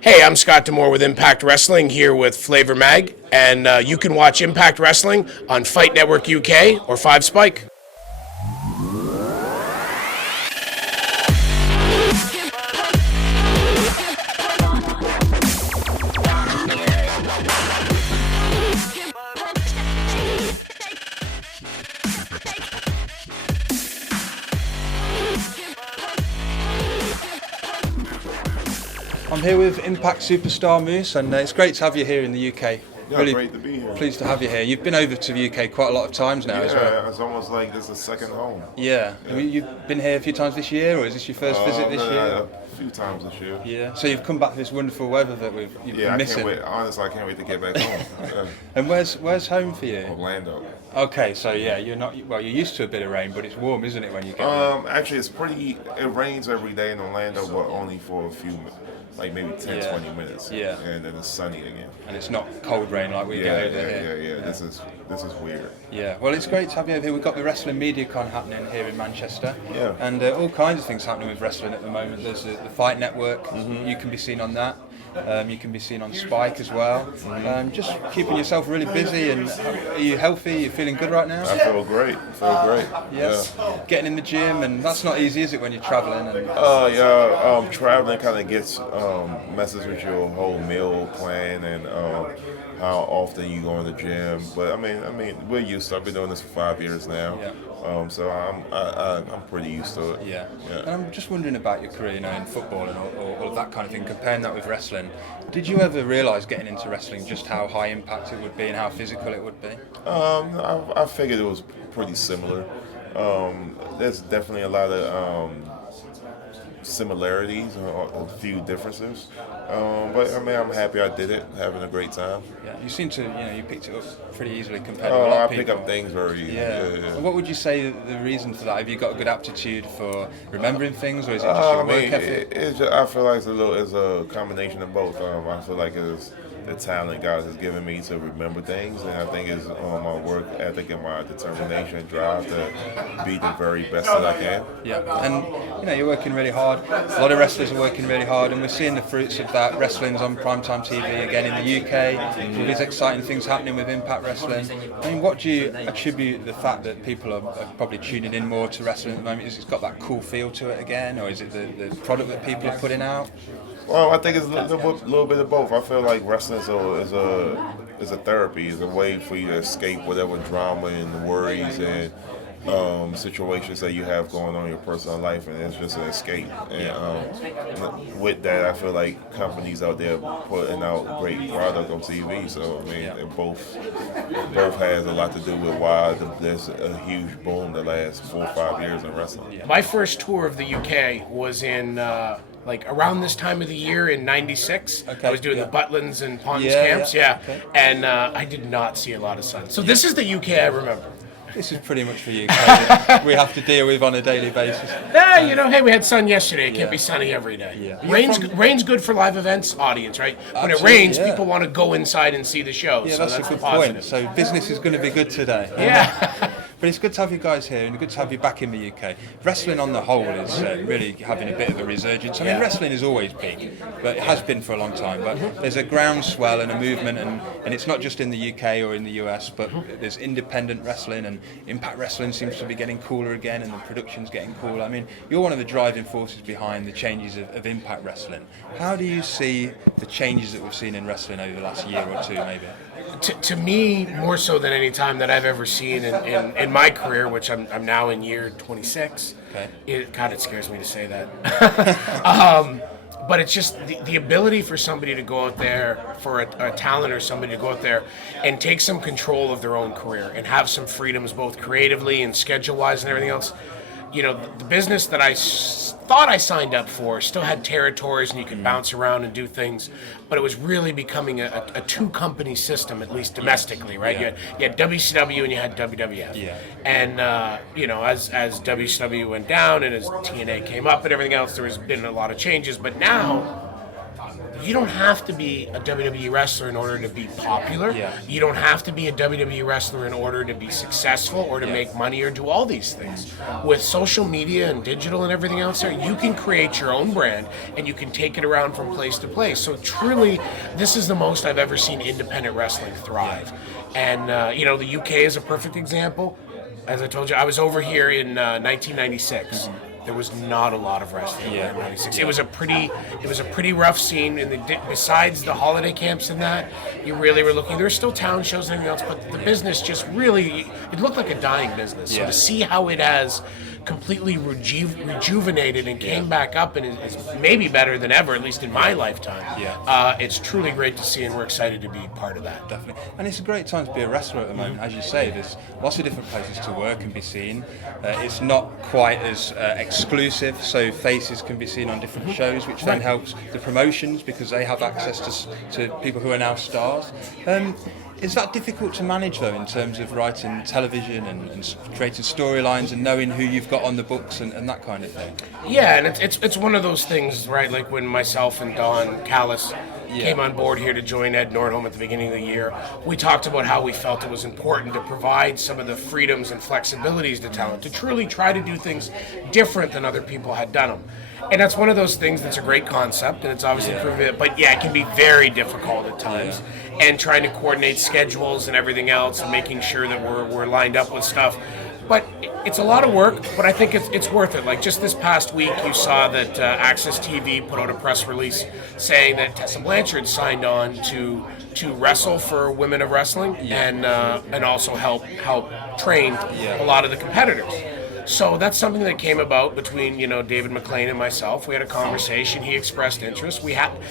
Hey, I'm Scott Demore with Impact Wrestling here with Flavourmag, and you can watch Impact Wrestling on Fight Network UK or 5 Spike. I'm here with Impact superstar Moose, and it's great to have you here in the UK. Yeah, really great to be here. Pleased to have you here. You've been over to the UK quite a lot of times now as well. Yeah, it's almost like this is a second home. Yeah. You've been here a few times this year, or is this your first visit this year? A few times this year. Yeah. So you've come back to this wonderful weather that you've been missing. I can't wait. Honestly, I can't wait to get back home. Yeah. And where's home for you? Orlando. Okay, so yeah, you're used to a bit of rain, but it's warm, isn't it, when you get there? Actually, it rains every day in Orlando, but only for a few, like maybe 10, 20 minutes. Yeah. And then it's sunny again. And it's not cold rain like we get over here. Yeah. This is weird. Yeah, well, it's great to have you over here. We've got the Wrestling MediaCon happening here in Manchester. Yeah. And all kinds of things happening with wrestling at the moment. There's the Fight Network. Mm-hmm. You can be seen on that. You can be seen on Spike as well. Just keeping yourself really busy. And are you healthy? Are you feeling good right now? I feel great. Yes. Yeah. Getting in the gym, and that's not easy, is it, when you're traveling? Traveling kind of gets messes with your whole meal plan and how often you go in the gym. But I mean, we're used to it. I've been doing this for 5 years now. Yeah. So I'm pretty used to it. Yeah. And I'm just wondering about your career now in football and all of that kind of thing, comparing that with wrestling. Did you ever realise getting into wrestling just how high impact it would be and how physical it would be? I figured it was pretty similar. There's definitely a lot of similarities, a few differences. But I mean, I'm happy I did it, having a great time. Yeah, you seem to, you picked it up pretty easily compared to a lot of people. I pick up things very easily. Yeah. What would you say the reason for that? Have you got a good aptitude for remembering things, or is it just your work ethic? I feel like it's a combination of both. I feel like it's the talent God has given me to remember things, and I think it's my work ethic and my determination and drive to be the very best that I can. Yeah, and you're working really hard. A lot of wrestlers are working really hard, and we're seeing the fruits of that. Wrestling's on primetime TV again in the UK. All these exciting things happening with Impact Wrestling. I mean, what do you attribute the fact that people are probably tuning in more to wrestling at the moment? Is it's got that cool feel to it again, or is it the product that people are putting out? Well, I think it's a little bit of both. I feel like wrestling is a therapy, is a way for you to escape whatever drama and worries and situations that you have going on in your personal life, and it's just an escape. And with that, I feel like companies out there putting out great product on TV. So I mean, it both has a lot to do with why there's a huge boom the last 4 or 5 years in wrestling. My first tour of the UK was in around this time of the year in '96. Okay, I was doing the Butlins and Ponds camps, Okay. and I did not see a lot of sun. So this is the UK I remember. This is pretty much for you, that we have to deal with on a daily basis. Hey, we had sun yesterday. It can't be sunny every day. Yeah. Rain's good for live events audience, right? When it rains, people want to go inside and see the show. Yeah, so that's a good positive. point. So business is going to be good today. Yeah. But it's good to have you guys here, and good to have you back in the UK. Wrestling on the whole is really having a bit of a resurgence. I mean, wrestling is always big, but it has been for a long time. But there's a groundswell and a movement, and it's not just in the UK or in the US, but there's independent wrestling, and Impact Wrestling seems to be getting cooler again, and the production's getting cooler. I mean, you're one of the driving forces behind the changes of Impact Wrestling. How do you see the changes that we've seen in wrestling over the last year or two, maybe? To me, more so than any time that I've ever seen in my career, which I'm now in year 26. Okay. It scares me to say that. But it's just the ability for somebody to go out there, for a talent or somebody to go out there and take some control of their own career and have some freedoms both creatively and schedule-wise and everything else. The business that I thought I signed up for still had territories and you could bounce around and do things, but it was really becoming a two-company system, at least domestically, right? Yeah. You had WCW and you had WWF. Yeah. And, as WCW went down and as TNA came up and everything else, there has been a lot of changes. But now, you don't have to be a WWE wrestler in order to be popular. Yeah. You don't have to be a WWE wrestler in order to be successful or to make money or do all these things. With social media and digital and everything else there, you can create your own brand and you can take it around from place to place. So truly, this is the most I've ever seen independent wrestling thrive. And, the UK is a perfect example. As I told you, I was over here in 1996. There was not a lot of wrestling in 1996. It was a pretty rough scene. And besides the holiday camps and that, you really were looking. There were still town shows and everything else, but the business just really, it looked like a dying business. So to see how it has completely rejuvenated and came back up and is maybe better than ever, at least in my lifetime. It's truly great to see, and we're excited to be part of that. Definitely. And it's a great time to be a wrestler at the moment. As you say, there's lots of different places to work and be seen. It's not quite as exclusive, so faces can be seen on different shows, which then helps the promotions because they have access to people who are now stars. Is that difficult to manage, though, in terms of writing television and creating storylines and knowing who you've got on the books and that kind of thing? Yeah, and it's one of those things, right? Like when myself and Don Callis came on board here to join Ed Nordholm at the beginning of the year, we talked about how we felt it was important to provide some of the freedoms and flexibilities to talent, to truly try to do things different than other people had done them. And that's one of those things that's a great concept, and it's obviously proven, but it can be very difficult at times. And trying to coordinate schedules and everything else and making sure that we're lined up with stuff. But it's a lot of work, but I think it's worth it. Like just this past week, you saw that Access TV put out a press release saying that Tessa Blanchard signed on to wrestle for Women of Wrestling and also help train a lot of the competitors. So that's something that came about between, David McLean and myself. We had a conversation. He expressed interest.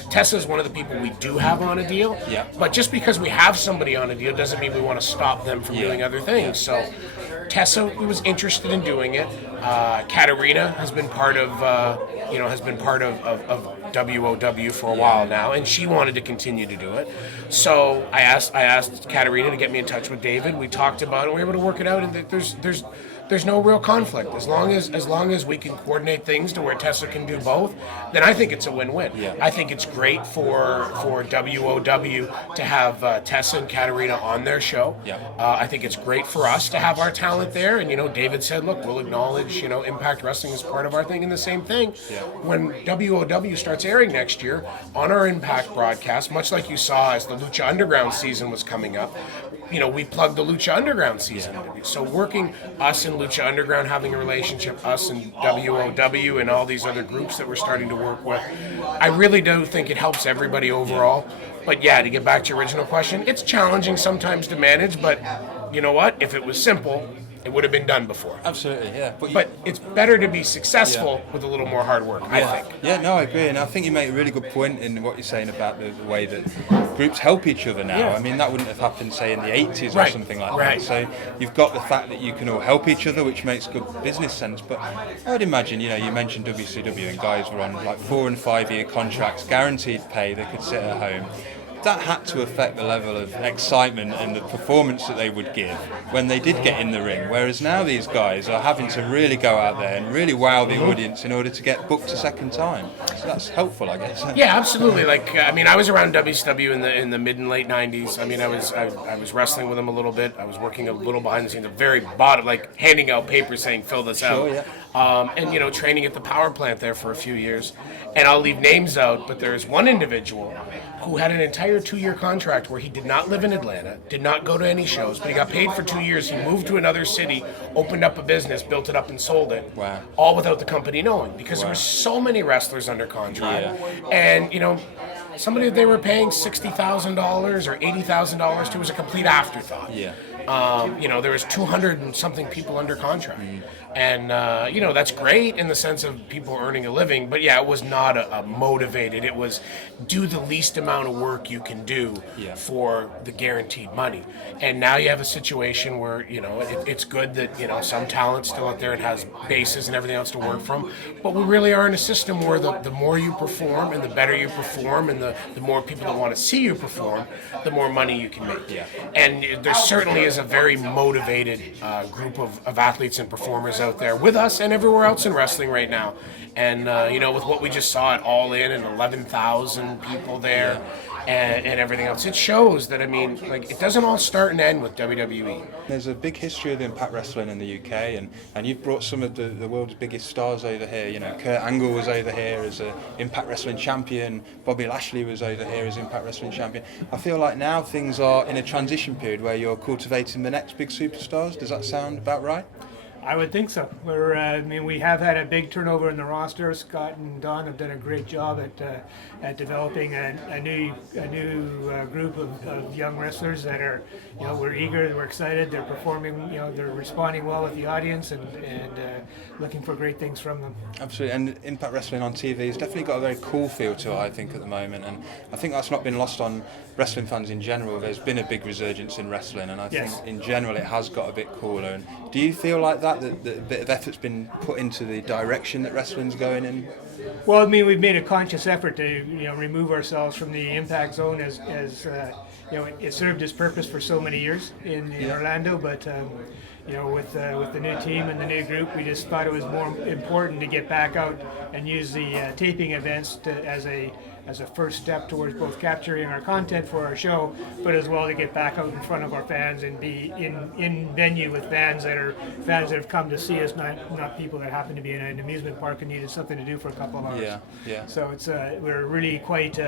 Tessa's one of the people we do have on a deal. Yeah. But just because we have somebody on a deal doesn't mean we want to stop them from doing other things. So Tessa was interested in doing it. Katarina has been part of WOW for a while now, and she wanted to continue to do it. So I asked Katarina to get me in touch with David. We talked about it. We were able to work it out, and there's no real conflict. As long as we can coordinate things to where Tessa can do both, then I think it's a win-win. Yeah. I think it's great for WOW to have Tessa and Katarina on their show. Yeah. I think it's great for us to have our talent there. And, David said, look, we'll acknowledge, Impact Wrestling is part of our thing. And the same thing, when WOW starts airing next year on our Impact broadcast, much like you saw as the Lucha Underground season was coming up, we plugged the Lucha Underground season. So working us and Lucha Underground, having a relationship, us and WOW and all these other groups that we're starting to work with, I really do think it helps everybody overall. But to get back to your original question, it's challenging sometimes to manage, but you know what? If it was simple, it would have been done before. Absolutely, yeah. But it's better to be successful with a little more hard work, I think. Yeah, no, I agree. And I think you make a really good point in what you're saying about the way that groups help each other now. Yeah. I mean, that wouldn't have happened, say, in the 80s or something like that. So you've got the fact that you can all help each other, which makes good business sense. But I would imagine, you mentioned WCW and guys were on like 4 and 5 year contracts, guaranteed pay, they could sit at home. That had to affect the level of excitement and the performance that they would give when they did get in the ring. Whereas now these guys are having to really go out there and really wow the audience in order to get booked a second time. So that's helpful, I guess. Yeah, absolutely. I was around WCW in the mid and late '90s. I was wrestling with them a little bit. I was working a little behind the scenes, the very bottom, like handing out papers saying fill this out. Yeah. And training at the power plant there for a few years. And I'll leave names out, but there's one individual who had an entire 2-year contract where he did not live in Atlanta, did not go to any shows, but he got paid for 2 years. He moved to another city, opened up a business, built it up and sold it. Wow. All without the company knowing, because there were so many wrestlers under contract. Yeah. And, somebody that they were paying $60,000 or $80,000 to was a complete afterthought. Yeah. There was 200 and something people under contract. And, that's great in the sense of people earning a living, but it was not a motivated. It was do the least amount of work you can do for the guaranteed money. And now you have a situation where, it's good that, some talent still out there and has bases and everything else to work from, but we really are in a system where the more you perform and the better you perform and the more people that want to see you perform, the more money you can make. Yeah. And there certainly is a very motivated group of athletes and performers out there with us and everywhere else in wrestling right now. And, with what we just saw at All In and 11,000 people there and everything else, it shows that, it doesn't all start and end with WWE. There's a big history of Impact Wrestling in the UK, and you've brought some of the world's biggest stars over here. Kurt Angle was over here as an Impact Wrestling champion. Bobby Lashley was over here as Impact Wrestling champion. I feel like now things are in a transition period where you're cultivating the next big superstars. Does that sound about right? I would think so. We have had a big turnover in the roster. Scott and Don have done a great job at developing a new group of young wrestlers that are, we're eager, we're excited, they're performing, they're responding well with the audience and looking for great things from them. Absolutely, and Impact Wrestling on TV has definitely got a very cool feel to it, I think, at the moment, and I think that's not been lost on wrestling fans in general. There's been a big resurgence in wrestling, and I think in general it has got a bit cooler. And do you feel like that a bit of effort's been put into the direction that wrestling's going in? Well, we've made a conscious effort to remove ourselves from the impact zone as it served its purpose for so many years in Orlando, but with the new team and the new group, we just thought it was more important to get back out and use the taping events as a first step towards both capturing our content for our show, but as well to get back out in front of our fans and be in venue with fans that have come to see us, not people that happen to be in an amusement park and needed something to do for a couple of hours. Yeah. So it's we're really quite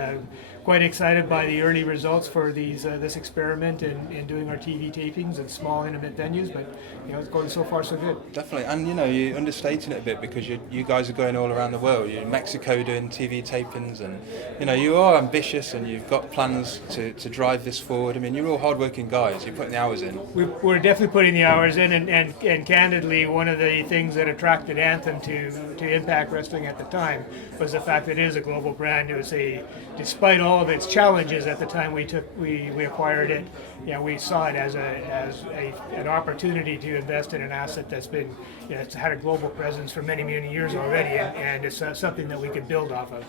excited by the early results for this experiment in doing our TV tapings in small intimate venues, but it's going so far so good. Definitely, and you're understating it a bit because you guys are going all around the world. You're in Mexico doing TV tapings, and you are ambitious and you've got plans to drive this forward. You're all hard-working guys. You're putting the hours in. We're definitely putting the hours in, and candidly, one of the things that attracted Anthem to Impact Wrestling at the time was the fact that it is a global brand. It was despite all of its challenges at the time we acquired it, we saw it as an opportunity to invest in an asset that's been, it's had a global presence for many, many years already, and it's something that we could build off of.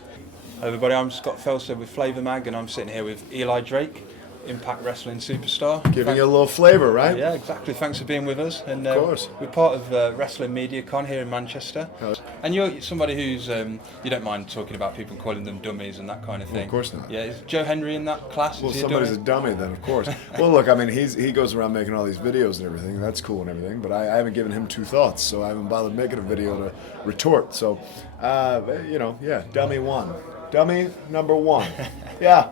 Hello everybody, I'm Scott Felstead with Flavourmag, and I'm sitting here with Eli Drake, Impact Wrestling superstar. Giving you a little flavour, right? Yeah, exactly. Thanks for being with us. And of course. We're part of Wrestling MediaCon here in Manchester. And you're somebody who's, you don't mind talking about people calling them dummies and that kind of thing. Well, of course not. Yeah, is Joe Henry in that class? Well, somebody's a dummy then, of course. Well, look, he goes around making all these videos and everything. That's cool and everything, but I haven't given him two thoughts, so I haven't bothered making a video to retort. So, dummy one. Dummy number one. Yeah.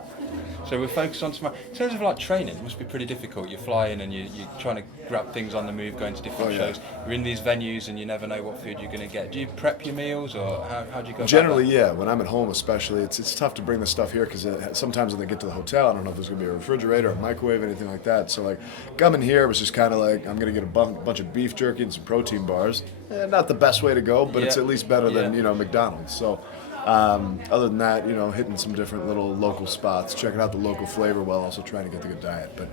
So we're focused on tomorrow. In terms of training, it must be pretty difficult. You're flying and you're trying to grab things on the move, going to different shows. You're in these venues and you never know what food you're going to get. Do you prep your meals, or how do you go Generally, about that? yeah. When I'm at home especially, it's tough to bring the stuff here because sometimes when they get to the hotel, I don't know if there's going to be a refrigerator, a microwave, anything like that. So coming here was just kind of I'm going to get a bunch of beef jerky and some protein bars. Not the best way to go, but it's at least better than McDonald's. So. Other than that, hitting some different little local spots, checking out the local flavor while also trying to get the good diet. But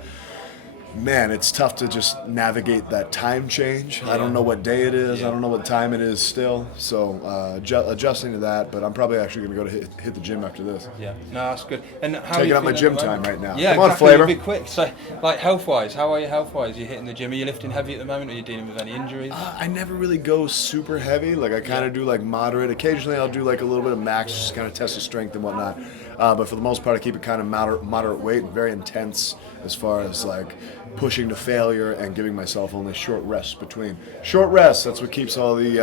man, it's tough to just navigate that time change. I don't know what day it is. I don't know what time it is still. So adjusting to that. But I'm probably actually going to go to hit the gym after this. Yeah, no, that's good. And how taking are you up my feeling gym time right now. Yeah, Come on, exactly. Flavor. A bit quick. So, health-wise, how are you health-wise? Are you hitting the gym? Are you lifting heavy at the moment? Are you dealing with any injuries? I never really go super heavy. I kind of do moderate. Occasionally I'll do a little bit of max, just kind of test the strength and whatnot. But for the most part, I keep it kind of moderate weight and very intense as far as pushing to failure and giving myself only short rests between. Short rests, that's what keeps all the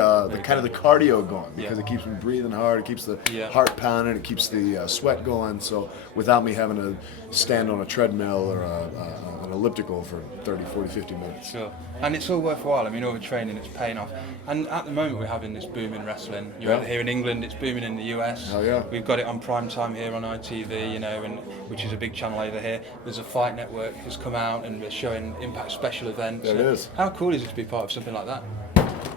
kind of the cardio going, because it keeps me breathing hard, it keeps the heart pounding, it keeps the sweat going. So without me having to stand on a treadmill or an elliptical for 30, 40, 50 minutes. Sure. And it's all worthwhile. All the training, it's paying off. And at the moment, we're having this boom in wrestling. You're here in England, it's booming in the US. Oh, yeah. We've got it on prime time here on ITV, and which is a big channel over here. There's a Fight Network has come out and we're showing Impact special events. It is. How cool is it to be part of something like that?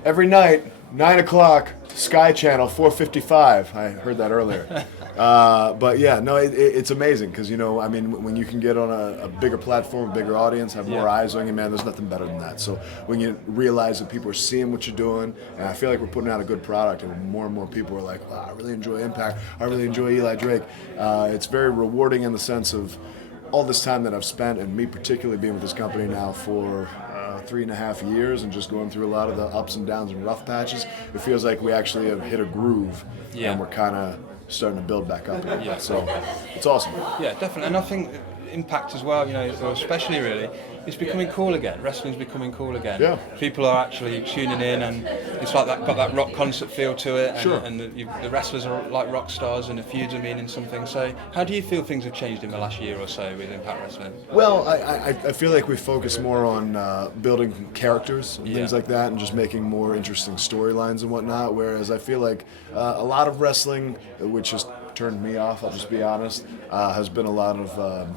Every night, 9 o'clock, Sky Channel, 4:55. I heard that earlier. But yeah, no, it's amazing because, when you can get on a bigger platform, a bigger audience, have more eyes on you, man, there's nothing better than that. So when you realize that people are seeing what you're doing, and I feel like we're putting out a good product, and more and more people are like, wow, I really enjoy Impact, I really enjoy Eli Drake. It's very rewarding in the sense of all this time that I've spent, and me particularly being with this company now for 3.5 years and just going through a lot of the ups and downs and rough patches, it feels like we actually have hit a groove, Yeah. and we're kind of starting to build back up again. Yeah. So it's awesome. Yeah, definitely. And I think Impact as well, or especially really, it's becoming cool again. Wrestling's becoming cool again. Yeah. People are actually tuning in, and it's like got that rock concert feel to it. And, Sure. and the wrestlers are like rock stars, and the feuds are meaning something. So, how do you feel things have changed in the last year or so with Impact Wrestling? Well, I feel like we focus more on building characters and things Yeah. like that, and just making more interesting storylines and whatnot. Whereas I feel like a lot of wrestling, which has turned me off, I'll just be honest, has been a lot of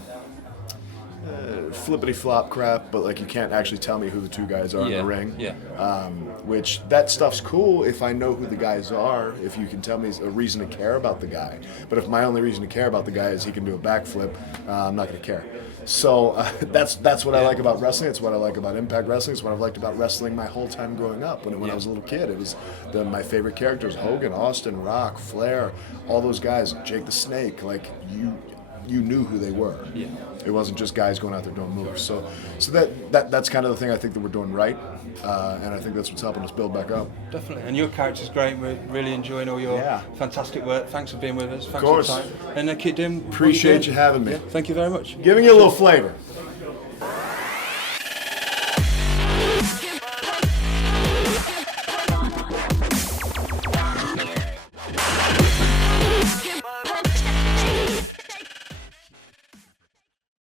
flippity flop crap. But like, you can't actually tell me who the two guys are in the ring. Yeah. Which that stuff's cool if I know who the guys are, if you can tell me a reason to care about the guy. But if my only reason to care about the guy is he can do a backflip, I'm not going to care. So that's what I like about wrestling. It's what I like about Impact Wrestling. It's what I've liked about wrestling my whole time growing up. When I was a little kid, it was my favorite characters: Hogan, Austin, Rock, Flair, all those guys, Jake the Snake. Like, you knew who they were. Yeah. It wasn't just guys going out there doing moves. So that's kind of the thing I think that we're doing right, and I think that's what's helping us build back up. Definitely. And your character's great. We're really enjoying all your Yeah. fantastic work. Thanks for being with us. Thanks course. for your time. And keep doing. what you're Appreciate doing. you having me. Yeah, thank you very much. Giving you a little flavor.